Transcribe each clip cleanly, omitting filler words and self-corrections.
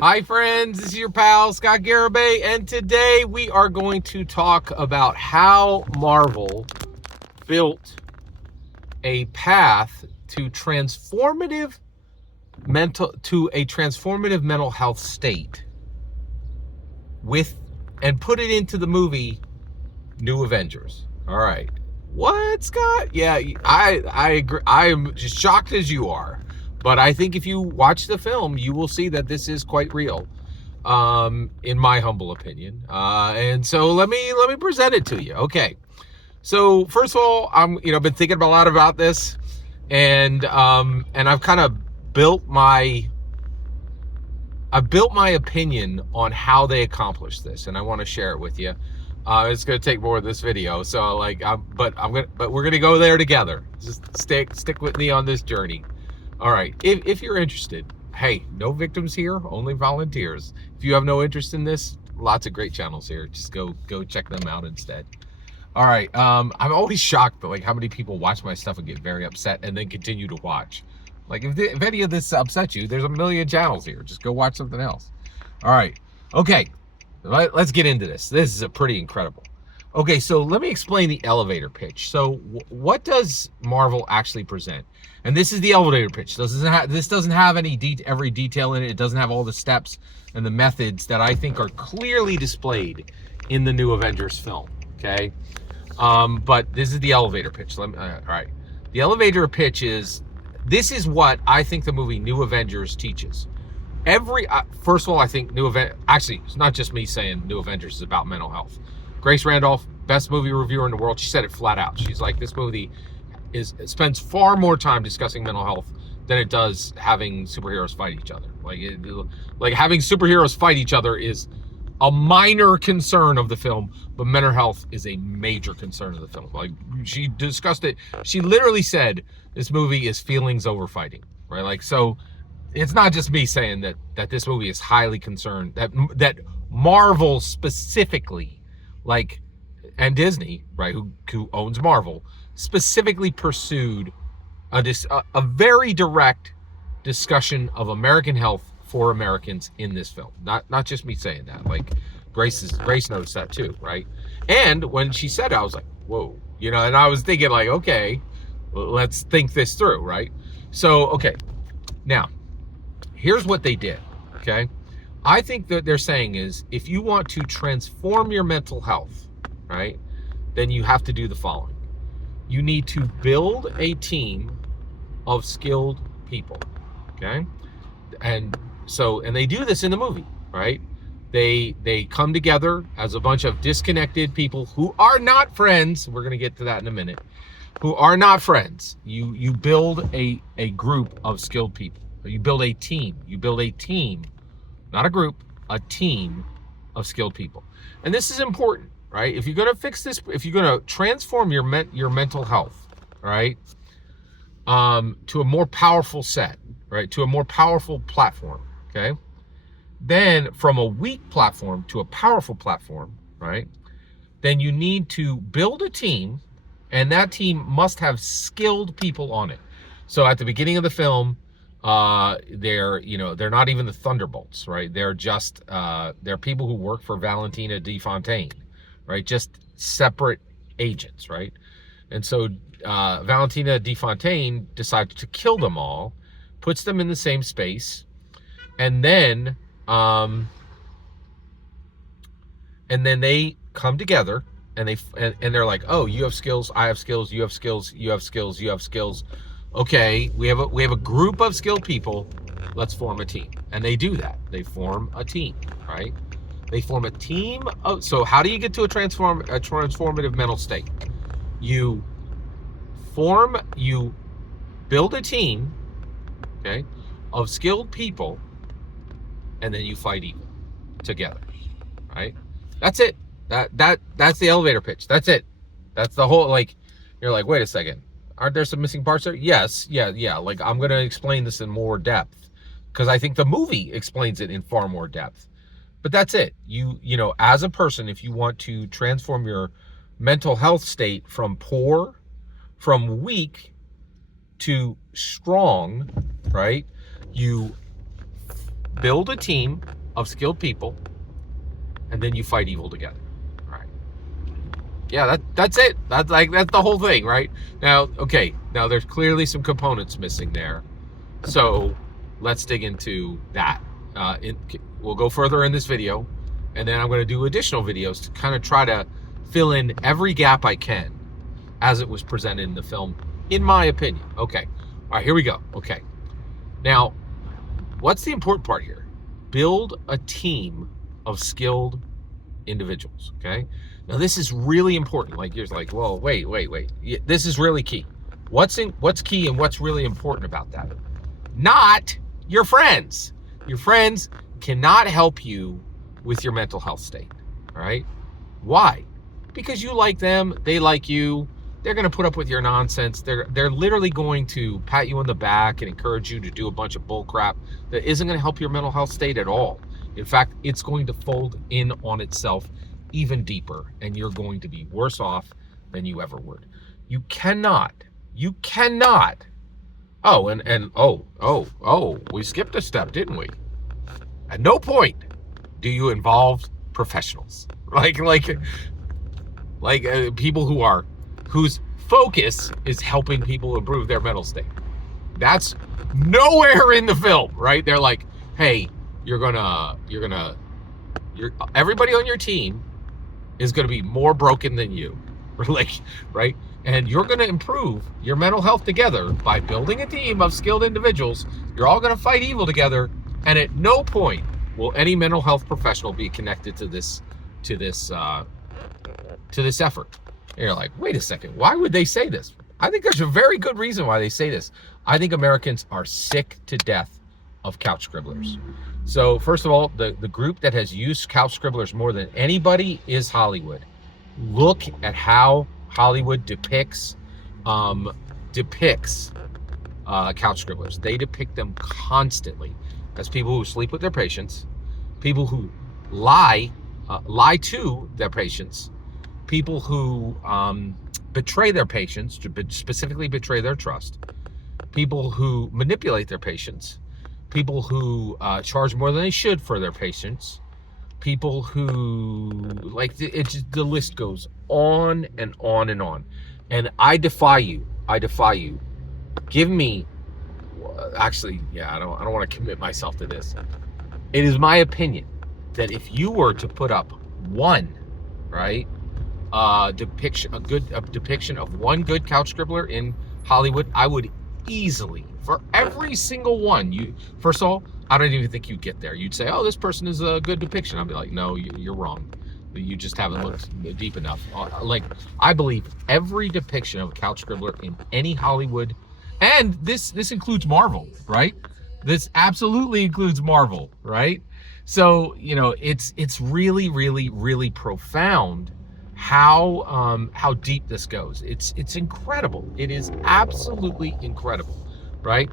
Hi friends, this is your pal Scott Garibay, and today we are going to talk about how Marvel built a path to a transformative mental health state with and put it into the movie New Avengers. All right. What, Scott? Yeah, I agree. I am just shocked as you are. But I think if you watch the film, you will see that this is quite real, in my humble opinion. And so let me present it to you. Okay. So first of all, I've been thinking a lot about this, and I've kind of built my opinion on how they accomplished this, and I want to share it with you. It's going to take more of this video, so but we're going to go there together. Just stick with me on this journey. All right, if you're interested, hey, no victims here, only volunteers. If you have no interest in this, lots of great channels here. Just go check them out instead. All right, I'm always shocked at how many people watch my stuff and get very upset and then continue to watch. If any of this upsets you, there's a million channels here. Just go watch something else. All right. Okay. Let's get into this. This is pretty incredible. Okay, so let me explain the elevator pitch. So what does Marvel actually present? And this is the elevator pitch. This doesn't have every detail in it. It doesn't have all the steps and the methods that I think are clearly displayed in the new Avengers film. Okay. But this is the elevator pitch. All right. The elevator pitch is, this is what I think the movie New Avengers teaches. First of all, I think actually, it's not just me saying New Avengers is about mental health. Grace Randolph, best movie reviewer in the world, she said it flat out. She's like, this movie spends far more time discussing mental health than it does having superheroes fight each other. Like having superheroes fight each other is a minor concern of the film, but mental health is a major concern of the film. Like, she discussed it. She literally said this movie is feelings over fighting, right? So it's not just me saying that this movie is highly concerned, that Marvel specifically, and Disney, right, who owns Marvel, specifically pursued a very direct discussion of American health for Americans in this film. Not just me saying that. Grace noticed that too, right? And when she said it, I was like, whoa, and I was thinking okay, let's think this through, right? So, okay, now here's what they did. Okay, I think that they're saying is, if you want to transform your mental health, right, then you have to do the following. You need to build a team of skilled people. Okay, and they do this in the movie, right? They come together as a bunch of disconnected people who are not friends. We're going to get to that in a minute. Who are not friends. You build a group of skilled people. You build a team. Not a group, a team of skilled people. And this is important, right? If you're going to fix this, if you're going to transform your mental health, right, to a more powerful set, right, to a more powerful platform, okay, then from a weak platform to a powerful platform, right, then you need to build a team, and that team must have skilled people on it. So at the beginning of the film, they're not even the Thunderbolts, right? They're just they're people who work for Valentina De Fontaine, right? Just separate agents, right? And so Valentina De Fontaine decides to kill them all, puts them in the same space, and then they come together, and they're like, oh, you have skills, I have skills, you have skills, you have skills, you have skills. Okay, we have a group of skilled people. Let's form a team. And they do that. They form a team, right? They form a team. So how do you get to a transformative mental state? You build a team, okay, of skilled people, and then you fight evil together, right? That's it. That's the elevator pitch. That's it. That's the whole, you're like, wait a second. Aren't there some missing parts there? Yes. Yeah. I'm going to explain this in more depth, because I think the movie explains it in far more depth. But that's it. As a person, if you want to transform your mental health state from weak to strong, right? You build a team of skilled people, and then you fight evil together. All right. Yeah, that's it. That's the whole thing, right? Now, okay. Now there's clearly some components missing there. So let's dig into that. We'll go further in this video, and then I'm going to do additional videos to kind of try to fill in every gap I can as it was presented in the film, in my opinion. Okay. All right, here we go. Okay. Now, what's the important part here? Build a team of skilled individuals, okay? Now, this is really important. Like, you're like, well, wait. This is really key. What's key and what's really important about that? Not your friends. Your friends cannot help you with your mental health state, all right? Why? Because you like them, they like you. They're going to put up with your nonsense. They're literally going to pat you on the back and encourage you to do a bunch of bull crap that isn't going to help your mental health state at all. In fact, it's going to fold in on itself even deeper, and you're going to be worse off than you ever would. You cannot. Oh, we skipped a step, didn't we? At no point do you involve professionals, like people whose focus is helping people improve their mental state. That's nowhere in the film, right? They're like, hey, everybody on your team is gonna be more broken than you, like, right? And you're gonna improve your mental health together by building a team of skilled individuals. You're all gonna fight evil together, and at no point will any mental health professional be connected to this effort. And you're like, wait a second, why would they say this? I think there's a very good reason why they say this. I think Americans are sick to death of couch scribblers. So first of all, the group that has used couch scribblers more than anybody is Hollywood. Look at how Hollywood depicts couch scribblers. They depict them constantly as people who sleep with their patients, people who lie to their patients, people who betray their patients, specifically betray their trust, people who manipulate their patients, people who charge more than they should for their patients, people who, like, the list goes on and on and on. And I defy you. Give me, actually, yeah, I don't want to commit myself to this. It is my opinion that if you were to put up one, right, a depiction of one good couch scribbler in Hollywood, I would easily, for every single one, first of all, I don't even think you'd get there. You'd say, oh, this person is a good depiction. I'd be like, no, you're wrong. You just haven't looked deep enough. Like, I believe every depiction of a couch scribbler in any Hollywood, and this includes Marvel, right? This absolutely includes Marvel, right? So, it's really, really, really profound how deep this goes. It's incredible. It is absolutely incredible, right?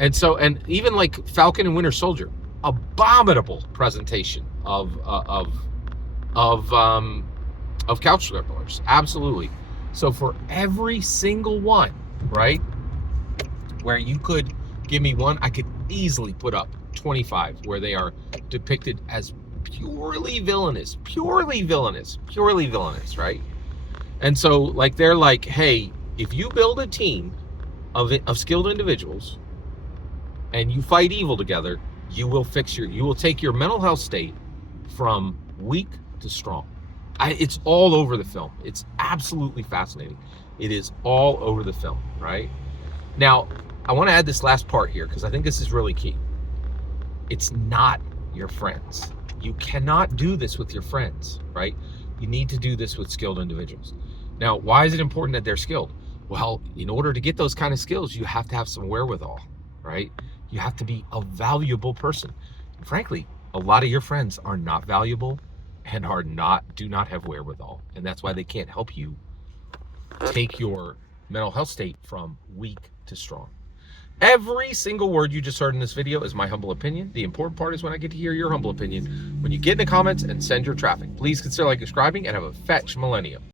And so, and even like Falcon and Winter Soldier, abominable presentation of couch scribblers, absolutely. So for every single one, right, where you could give me one, I could easily put up 25 where they are depicted as purely villainous, right? And so, like, they're like, hey, if you build a team of skilled individuals and you fight evil together, you will take your mental health state from weak to strong. It's all over the film. It's absolutely fascinating. It is all over the film, right? Now, I want to add this last part here because I think this is really key. It's not your friends. You cannot do this with your friends, right? You need to do this with skilled individuals. Now, why is it important that they're skilled? Well, in order to get those kind of skills, you have to have some wherewithal, right? You have to be a valuable person. And frankly, a lot of your friends are not valuable and do not have wherewithal. And that's why they can't help you take your mental health state from weak to strong. Every single word you just heard in this video is my humble opinion. The important part is when I get to hear your humble opinion. When you get in the comments and send your traffic, please consider subscribing and have a fetch millennium.